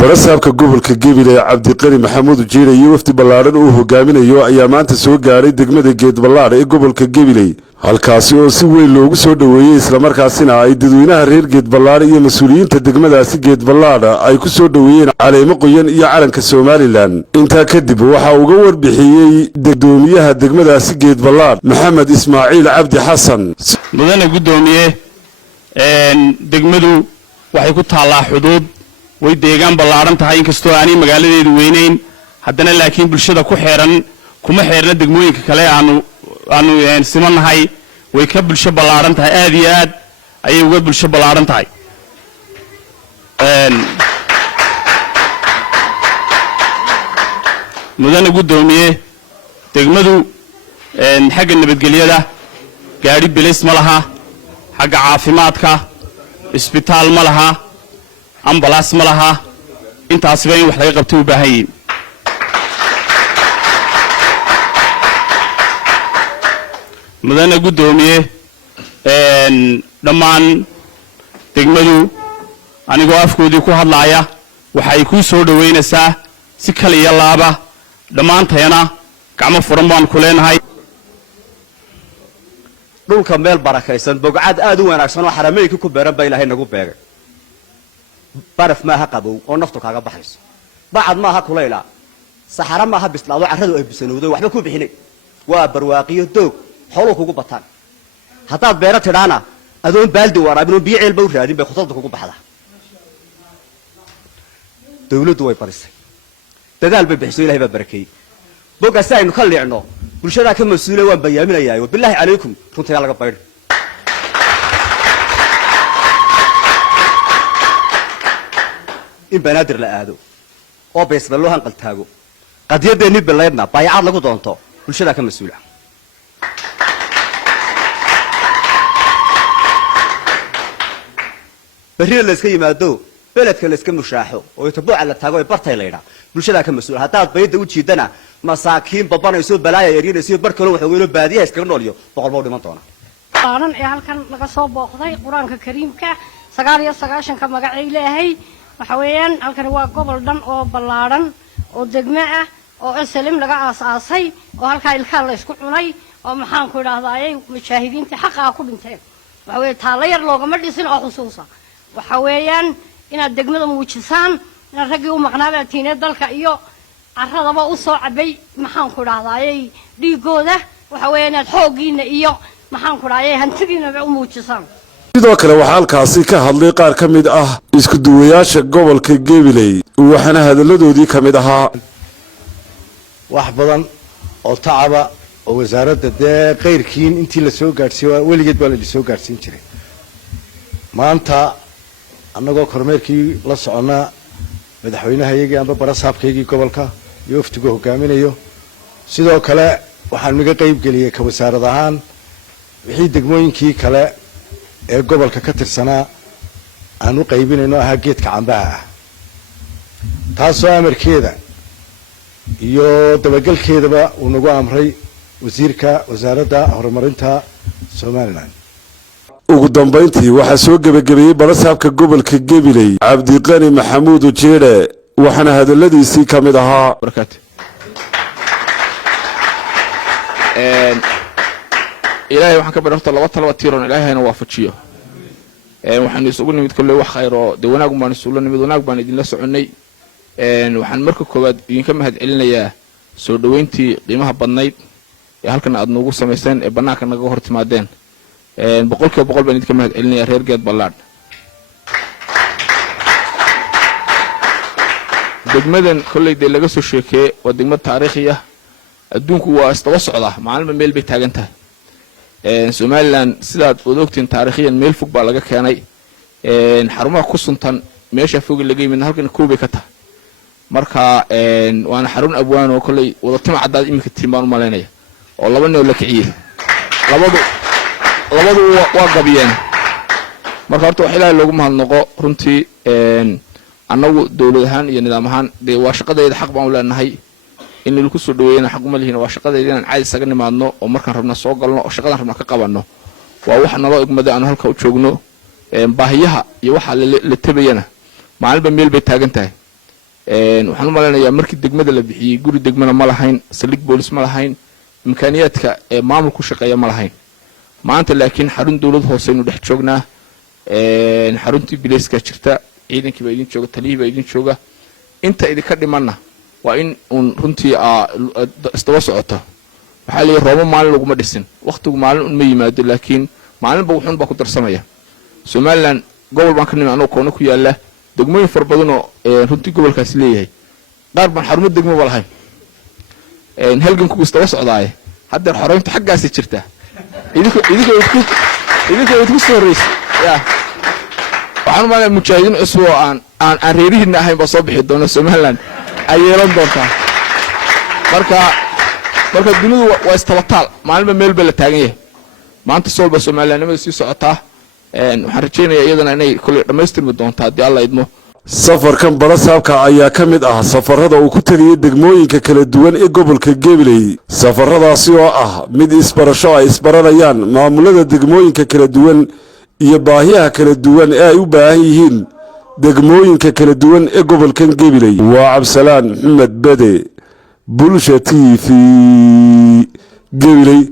barasaabka gobolka Gabiley Cabdiqani Maxamuud Jiire iyo wafdi ballaaran uu hogaaminayo ayaa maanta soo gaaray degmada Geed Ballaar ee gobolka Gabiley halkaasi oo si weyn loogu soo dhaweeyay isla markaasina ay dadweynaha reer Geed Ballaar iyo mas'uuliyiinta degmadaasi Geed Ballaar ay ku soo dhaweeyeen caleemo qoyan iyo calanka Soomaaliland inta kadib waxa uu uga warbixiyay dadweynaha degmadaasi Geed Ballaar Maxamed Ismaaciil Cabdi Xasan mudane gudoomiye degmadu waxay ku taalaa xuduud way deegaan ballaaran tahay inkastoo aanay magaaladeedu weynayn haddana laakiin bulshada ku xeeran kuma xeerna degmooyinka kale aanu simanahay way ka bulsho ballaaran tahay aad iyo aad ayay uga bulsho ballaaran tahay mudane gudoomiye degmadu xagga nabadgelyada gaari bilis ma laha xagga caafimaadka isbitaal ma laha ambalaas ma laha intaasba in wax laga qabto u baahan yihiin mudane gudoomiye dhammaan degmadu anigoo afkoodii ku hadlaaya waxay ku soo dhaweynaysaa si kaliya laaba dhammaantayna gacmo furan baan ku leenahay dhulka meel barakaysan bogcad aad u wanaagsan oo xarameeyka ku beeran baa Ilaahay nagu beegay baraf ma ha qabow oo naftu kaaga baxayso bacad ma ha kulayla saxara ma ha bislaado carradu ay bisanowday waxba ku bixinay waa barwaaqiyo doog xoolo kugu bataan hadaad beera tidhaana adoon baaldi waraabin oo biyo ceelba u raadin bay khudradda kugu baxdaa dawladdu way barisay dadaal bay bixisay Ilaahay baa barakeeyay bogaas aynu ka leecno bulshada ka mas'uulay waan bayaaminayaa billahi calaykum runtii laga baydh in banaadir la aado oo beesba loo hanqal taago qadiyadeeni bilaydna bay'ad lagu doonto bulshada ka mas'uula bariir la iska yimaado beledka la iska mushaaxo oo tabuuca la taago ee bartay leeyna bulshada ka mas'uul hadaad bayda u jiidana masaakiin babanayso balaaya yarinayso barkalo waxa weeyno baadiyaha iska nooliyo boqol baa dhiman doona baaran ee halkan laga soo booqday quraanka kariimka 99 ka magacay Ilaahay waxa weeyaan halkan waa gobol dhan oo ballaaran oo degmo ah oo aslam laga aasaasay oo halka ilka la isku cunay oo maxaan ku raahdaayay mujaahidiinta xaqaa ku dhinteen waxa weey taala yar loogama dhisin oo xusuusa waxa weeyaan inaad degmada muujisaan in ragii u maqnaaba tiinay dalka iyo carradaba u soo cabay maxaan ku raahdaayay dhiigooda waxa weeyaan inaad xoogiina iyo maxaan ku raayay hantidiina u muujisaan sidoo kale waxa halkaasi ka hadlay qaar ka mid ah isku duwayaasha gobolka Gabiley waxana hadaladoodii ka mid ahaa wax badan oo tacaba oo wasaaradda qeyrkiin intii la soo gaarsiiyay weligeed baa la soo gaarsiin jiray maanta annagoo kormeerkii la socona madaxweynaha iyaga amba barasaabkaygii gobolka iyo waftigu hogaaminayo sidoo kale waxaan naga qayb galiyay ka wasaarad ahaan wixii degmooyinkii kale ee gobolka ka tirsanaa aan u qaybinayno aha geedka cambaha ah taasoo amarkeeda iyo dabagalkeedaba uu nagu amray wasiirka wasaaradda horumarinta Soomaaliland ugu dambeyntii waxa soo gabagabeeyay barasaabka gobolka Gabiley Cabdiqani Maxamuud Jiire waxana hadaladiisii ka mid ahaa ilaahay waxaan ka barafta laba talaba tiiron ilaahayna waafajiyo waxaan isugu nimid kulay wax khayr oo de wanaag baan isugu nimid wanaag baan idin la soconay waxaan marka koowaad idinka mahad celinayaa soo dhaweyntii qiimaha badnayd ee halkan aad noogu sameyseen ee banaanka naga hor timaadeen boqolkiiba boqol baan idinka mahad celinayaa reer Geed Ballaar degmadan kulay de laga soo sheekay waa degmad taariikhi ah adduunku waa istaba socda maalinba meel bay taagan tahay Soomaaliland sidaad ogtiin taariikhiyan meel fog baa laga keenay xarumaha ku suntan meesha fog laga yimid halkan koobay ka tahay marka waana xarun abwaan oo kulay wada timo cadaad imika tiimaan u maleynaya oo laba nin oo la kiciyay labadu waa gabiyeen marka horta wax Ilaahay loogu mahadnaqo runtii annagu dawlad ahaan iyo nidaam ahaan de waa shaqadeeda xaq baan u leenahay in lagu soo dhaweeyana xaq uma lihiin waa shaqadeeda inaan caadi isaga nimaadno oo markaan rabna soo galno oo shaqadan rabna ka qabanno waa wax naloo igmada aan halka u joogno baahiyaha iyo waxa la tabayana maalinba meel bay taagan tahay waxaan u maleynayaa markii degmada la bixiyey guri degmana ma lahayn saldhig boolis ma lahayn imkaaniyaadka maamul ku shaqeeya ma lahayn maanta laakiin xarun dawlad hoose aynu dhex joognaa xaruntii bilayska jirta ciidankii baa idin jooga taliyihii baa idin jooga inta idinka dhimanna waa in uun runtii isdaba socoto waxaa leeyahay roomo maalin laguma dhisin wakhtigu maalin un ma yimaado laakiin maalinba wuxuun baa ku darsamaya somaliland gobol baan ka nimi anoo koona ku yaala degmooyin fara badanoo runtii gobolkaasi leeyahay qaar baan xarumo degmoba lahayn halganku isdaba socdaaye haddeer xoreynta xaggaasi jirta idinka idku soo horreysa ya waxaan u malaya mujaahidiin cusub oo aan reerihiina ahayn baa soo bixi doona somaliland ay yeelan doontaa marka dunidu waa istabataal maalinba meel ba la taagan yahay maanta soolba somalilandnimada sii socotaa waxaan rajaynayaa iyadana inay kolley dhammaystirmi doontaa haddii alla idmo safarkan barasaabka ayaa ka mid ah safarada uu ku tegayay degmooyinka kala duwan ee gobolka Gabiley safaradaasi oo ah mid isbarasho ay isbaranayaan maamulada degmooyinka kala duwan iyo baahiyaha kala duwan ee ay u baahan yihiin degmooyinka kala duwan ee gobolka Gabiley waa Cabsalaan Maxamed Bade Bulsha TV Gabiley